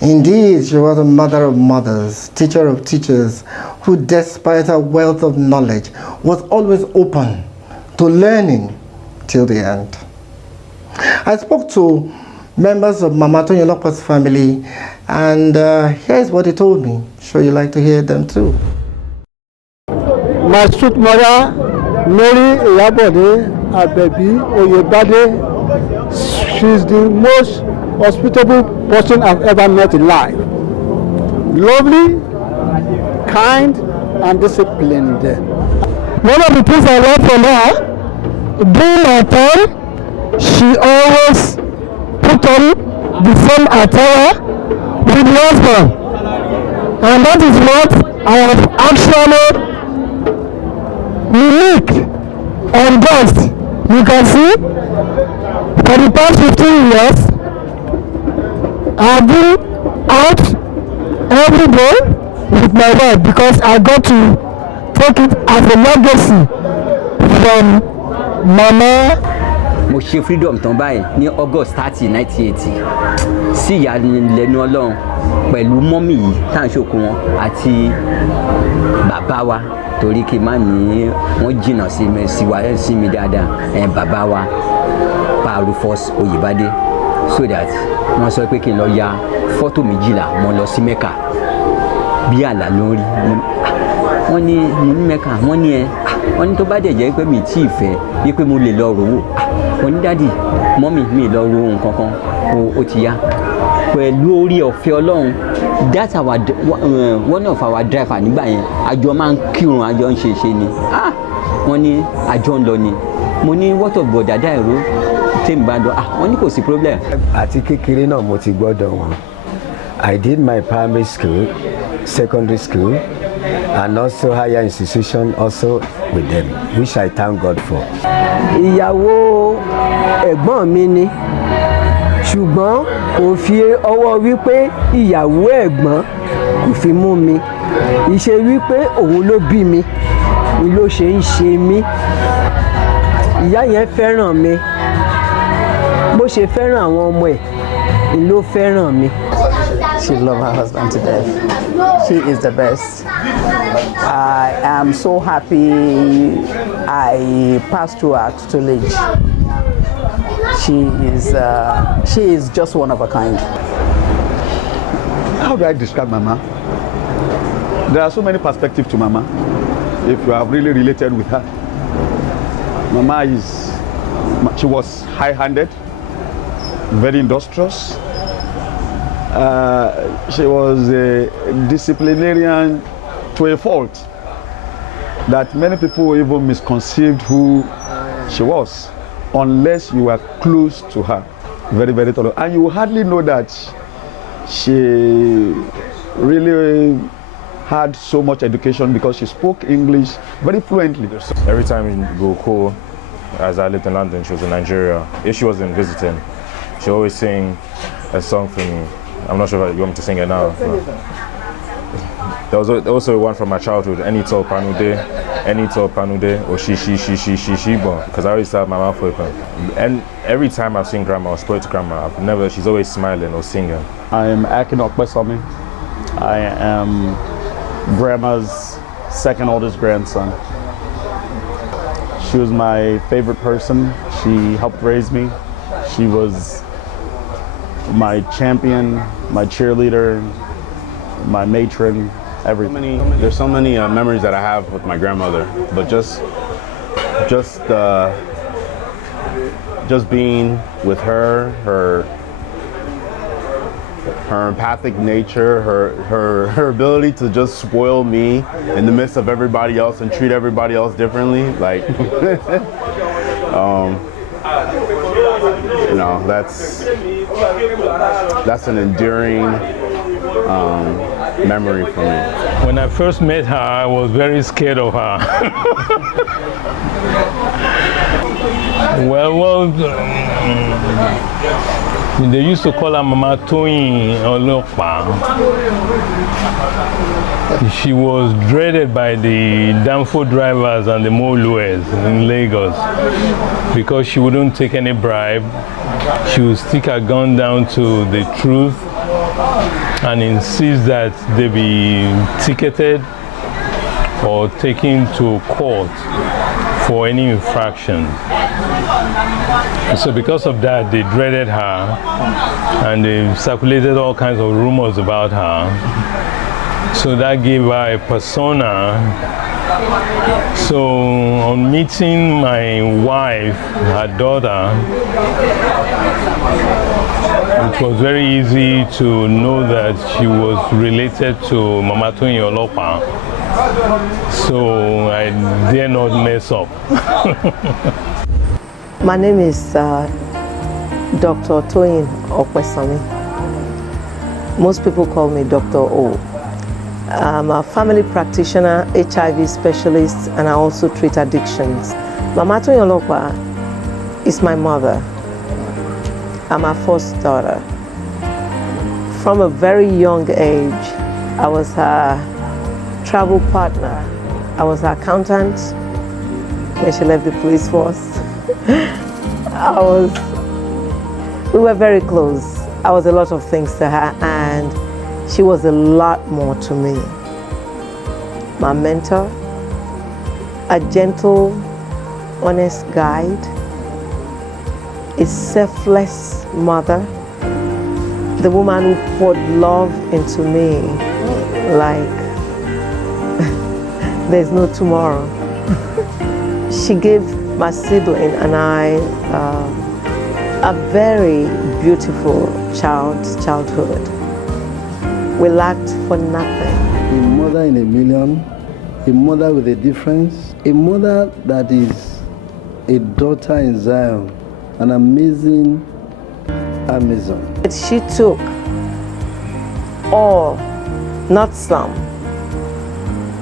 Indeed, she was a mother of mothers, teacher of teachers, who despite her wealth of knowledge was always open to learning till the end. I spoke to members of Mama Toyin Olopa's family, and here's what he told me. Sure you like to hear them too. My sweet mother, Mary Iyabode Abebi Oyebade, she's the most hospitable person I've ever met in life. Lovely, kind, and disciplined. One of the things I love from her, during my time, she always put on the same attire with the husband. And that is what I have actually unique and best. You can see, for the past 15 years, I've been out every day with my wife because I got to take it as a legacy from Mama. Mo ṣe freedom tán báyìí ní August 30, 1980 sí ìyàlẹ́nu Ọlọ́run pẹ̀lú mọ́mì yìí tá à ń ṣòkò wọn àti bàbá wa torí kí n má ní wọ́n jìnnà sí mi dáadáa bàbá wa Pa Rufus Oyèbádé so that wọ́n sọ pé kí n lọ ya fọ́tò 12 mo lọ sí Mẹ́kà bí àlá lórí wọ́n ní mo ní Mẹ́kà wọ́n ní wọ́n ní tó bá dẹ̀ jẹ́ pé mi tí ì fẹ́ bí pé mo lè lọ rówó wọ́n ní dádì mọ́mì mi lọ ro nǹkan kan ó ti yá pẹ̀lú orí ọ̀fẹ́ Ọlọ́run that's our one of our driver nígbà yẹn àjọ máa ń kírun àjọ ń ṣe ni wọ́n ní àjọ ń lọ ni mo ní what of God dada ẹ̀rọ tèmi bá dọ̀ wọ́n ní kò sí problem. Àti kékeré náà mo ti gbọ́dọ̀ wọn. I did my primary school, secondary school, and also higher institution also with them, which I thank God for. Ìyàwó ẹ̀gbọ́n mi ni, ṣùgbọ́n kò fi ọwọ́ wípé ìyàwó ẹ̀gbọ́n kò fi mú mi. Ìṣe wípé òun ló bí mi, ni ló ṣe ń ṣe mí. Ìyá yẹn fẹ́ràn mi, bó ṣe fẹ́ràn àwọn ọmọ ẹ̀, ni ló fẹ́ràn mi. She loves her husband to death. She is the best. I am so happy I passed through her tutelage. She is just one of a kind. How do I describe Mama? There are so many perspectives to Mama. If you have really related with her, Mama she was high-handed, very industrious. She was a disciplinarian to a fault that many people even misconceived who she was unless you were close to her. Very, very tolerant. And you hardly know that she really had so much education because she spoke English very fluently. Every time we go cool, as I lived in London, she was in Nigeria. If she wasn't visiting, she always sing a song for me. I'm not sure if you want me to sing it now. There was also one from my childhood, Enito Panude, or she, because I always have my mouth open. And every time I've seen Grandma or spoke to Grandma, she's always smiling or singing. I am Akin Okpesami. I am Grandma's second oldest grandson. She was my favorite person. She helped raise me. She was my champion, my cheerleader, my matron, everything. There's so many memories that I have with my grandmother, but just being with her, her empathic nature, her ability to just spoil me in the midst of everybody else and treat everybody else differently, like you know, that's an enduring memory for me. When I first met her, I was very scared of her. well, they used to call her Mama Toyin Olopa. She was dreaded by the Danfo drivers and the Molues in Lagos because she wouldn't take any bribe. She would stick her gun down to the truth and insists that they be ticketed or taken to court for any infraction. So because of that, they dreaded her, and they circulated all kinds of rumors about her. So that gave her a persona. So on meeting my wife, her daughter, it was very easy to know that she was related to Mama Toyin Olopa. So I dare not mess up. My name is Dr. Toyin Okwesami. Most people call me Dr. O. I'm a family practitioner, HIV specialist, and I also treat addictions. Mama Toyin Olopa is my mother. I'm her first daughter. From a very young age, I was her travel partner. I was her accountant when she left the police force. We were very close. I was a lot of things to her, and she was a lot more to me. My mentor, a gentle, honest guide, a selfless mother, the woman who poured love into me like there's no tomorrow. She gave my sibling and I a very beautiful childhood. We lacked for nothing. A mother in a million, a mother with a difference, a mother that is a daughter in Zion, an amazing Amazon. She took all, not some,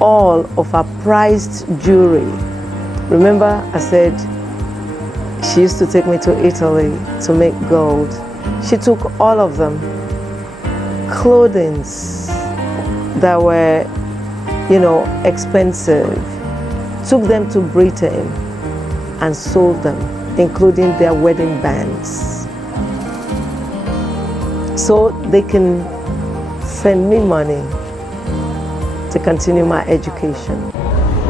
all of her prized jewelry. Remember I said she used to take me to Italy to make gold. She took all of them, clothings that were, expensive, took them to Britain and sold them, including their wedding bands, so they can send me money to continue my education.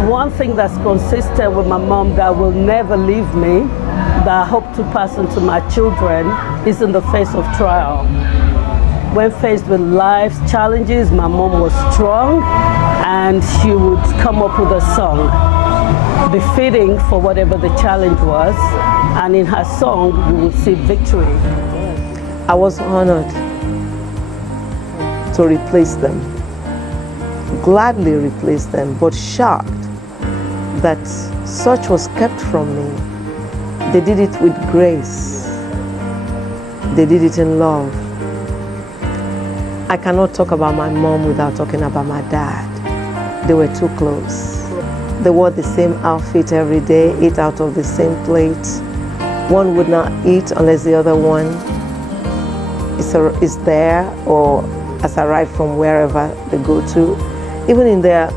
One thing that's consistent with my mom that will never leave me, that I hope to pass on to my children, is in the face of trial. When faced with life's challenges, my mom was strong, and she would come up with a song befitting for whatever the challenge was, and in her song you would see victory. I was honored to replace them, gladly replace them, but shocked that such was kept from me. They did it with grace. They did it in love. I cannot talk about my mom without talking about my dad. They were too close. They wore the same outfit every day, ate out of the same plate. One would not eat unless the other one is there or has arrived from wherever they go to. Even in their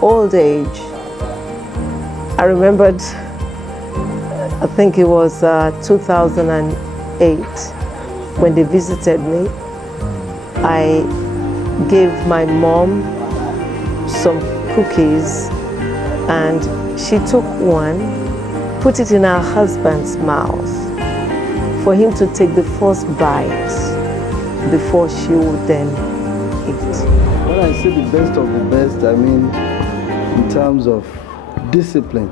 old age, I remembered, I think it was 2008, when they visited me. I gave my mom some cookies, and she took one, put it in her husband's mouth for him to take the first bite before she would then eat. When I say the best of the best, I mean in terms of discipline,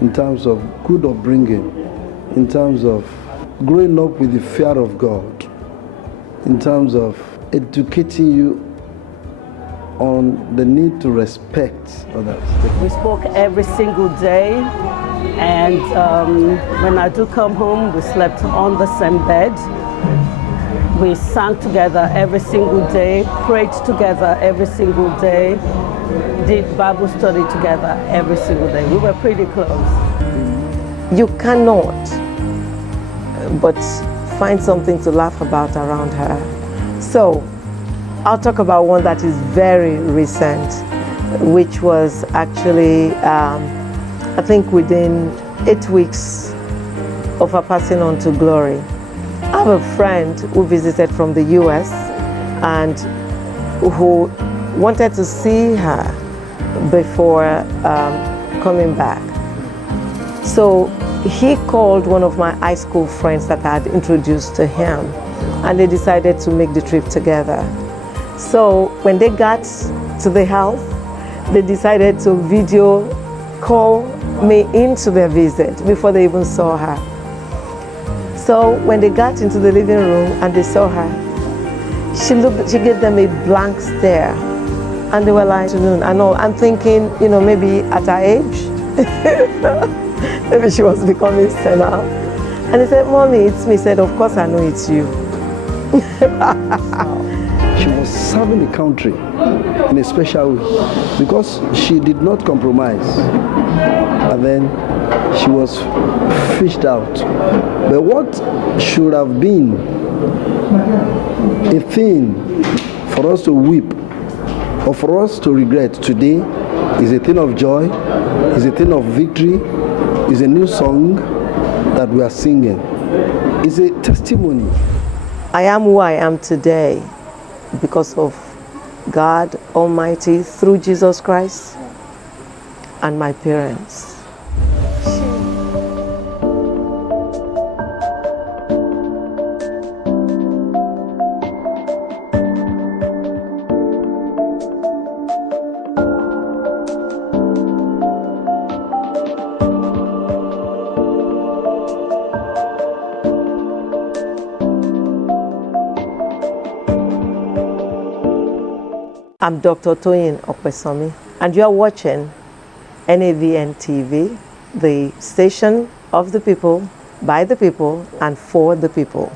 in terms of good upbringing, in terms of growing up with the fear of God, in terms of educating you on the need to respect others. We spoke every single day, and when I do come home, we slept on the same bed. We sang together every single day, prayed together every single day, did Bible study together every single day. We were pretty close. You cannot but find something to laugh about around her. So I'll talk about one that is very recent, which was actually, I think within 8 weeks of her passing on to glory. I have a friend who visited from the US, and who wanted to see her before coming back. So he called one of my high school friends that I had introduced to him, and they decided to make the trip together. So when they got to the house, they decided to video call me into their visit before they even saw her. So when they got into the living room and they saw her, she gave them a blank stare, and they were like, and all. I'm thinking, you know, maybe at her age, maybe she was becoming senile. And he said, "Mommy, it's me." He said, "Of course I know it's you." She was serving the country in a special way because she did not compromise. And then she was fished out. But what should have been a thing for us to weep or for us to regret today is a thing of joy, is a thing of victory, is a new song that we are singing. It's a testimony. I am who I am today because of God Almighty through Jesus Christ and my parents. I'm Dr. Toyin Okpesomi, and you are watching NABN TV, the station of the people, by the people, and for the people.